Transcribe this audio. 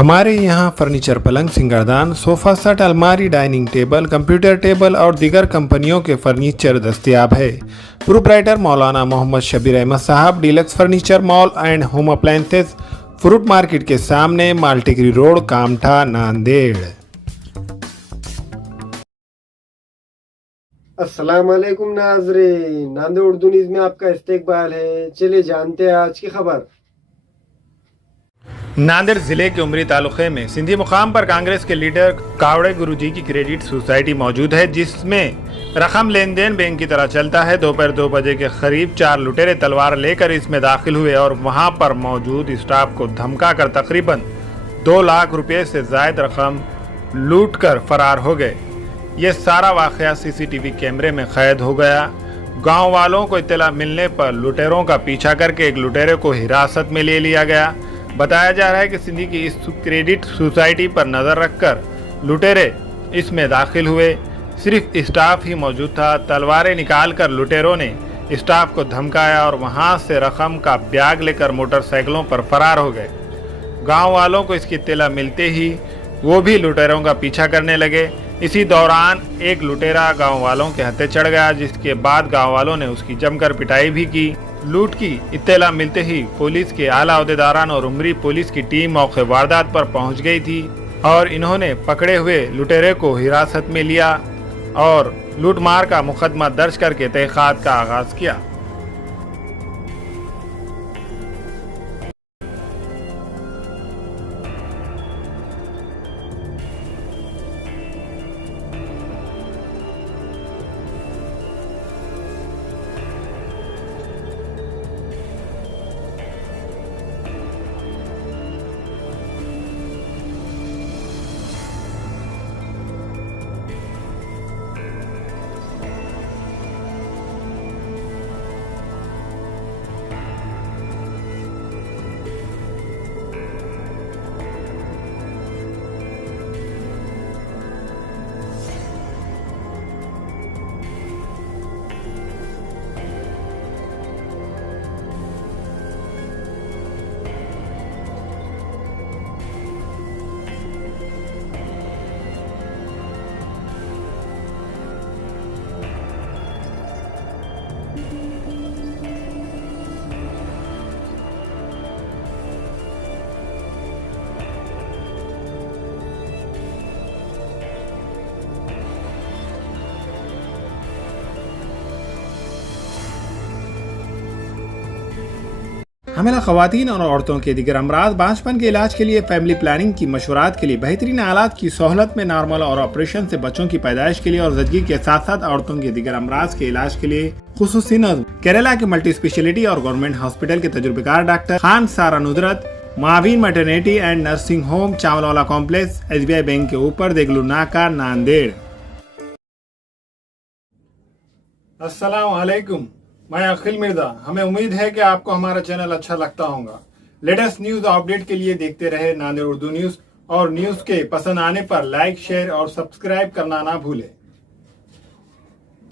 हमारे यहाँ फर्नीचर, पलंग, सिंगारदान, सोफा सेट, अलमारी, डाइनिंग टेबल, कंप्यूटर टेबल और दीगर कंपनियों के फर्नीचर दस्तयाब है। प्रोप्राइटर मौलाना मोहम्मद शबीर अहमद साहब, deluxe furniture mall and home appliances, fruit market के सामने, माल्टिकरी रोड, कामठा, नांदेड़। अस्सलाम वालेकुम नाज़रीन, नांदेड़ उर्दू न्यूज़ में आपका इस्तकबाल है। चलिए जानते हैं आज की खबर। नांदेड़ जिले के उमरी तालुके में सिंधी मुकाम पर कांग्रेस के लीडर कावड़े गुरुजी की क्रेडिट सोसाइटी मौजूद है, जिसमें रकम लेन देन बैंक की तरह चलता है। दोपहर 2 बजे के करीब 4 लुटेरे तलवार लेकर इसमें दाखिल हुए और वहां पर मौजूद स्टाफ को धमकाकर तकरीबन 2 लाख रुपए से ज्यादा रकम लूट कर फरार हो गए। ये सारा वाकया सीसीटीवी कैमरे में कैद हो गया। गांव वालों को इत्तला मिलने पर लुटेरों का पीछा करके एक लुटेरे को हिरासत में ले लिया गया। बताया जा रहा है कि सिंधी की इस क्रेडिट सोसाइटी पर नज़र रखकर लुटेरे इसमें दाखिल हुए। सिर्फ स्टाफ ही मौजूद था। तलवारें निकालकर लुटेरों ने स्टाफ को धमकाया और वहां से रकम का बैग लेकर मोटरसाइकिलों पर फरार हो गए। गांव वालों को इसकी इत्तला मिलते ही वो भी लुटेरों का पीछा करने लगे। इसी दौरान एक लुटेरा गांव वालों के हत्थे चढ़ गया, जिसके बाद गांव वालों ने उसकी जमकर पिटाई भी की। लूट की इत्तला मिलते ही पुलिस के आला अहदेदारान और उमरी पुलिस की टीम मौके वारदात पर पहुंच गई थी और इन्होंने पकड़े हुए लुटेरे को हिरासत में लिया और लूटमार का मुकदमा दर्ज करके तहकीकात का आगाज किया। हमें खवातीन और औरतों के दिगर अमराज, बांझपन के इलाज के लिए, फैमिली प्लानिंग की मशवरात के लिए, बेहतरीन आलात की सहूलत में, नॉर्मल और ऑपरेशन से बच्चों की पैदाइश के लिए और ज़चगी के साथ साथ औरतों के दिगर अमराज के इलाज के लिए खुसूसी नज़्म केरला के मल्टी स्पेशलिटी और गवर्नमेंट हॉस्पिटल के तजुर्बेकार डॉक्टर खान सारा नुदरत, मावीन maternity and nursing home, Chawalwala complex, SBI bank के ऊपर, देगलू नाका, नांदेड़। अस्सलाम वालेकुम, मैं अखिल मिर्जा। हमें उम्मीद है कि आपको हमारा चैनल अच्छा लगता होगा। लेटेस्ट न्यूज अपडेट के लिए देखते रहे नांदेड़ उर्दू न्यूज और न्यूज के पसंद आने पर लाइक, शेयर और सब्सक्राइब करना ना भूलें।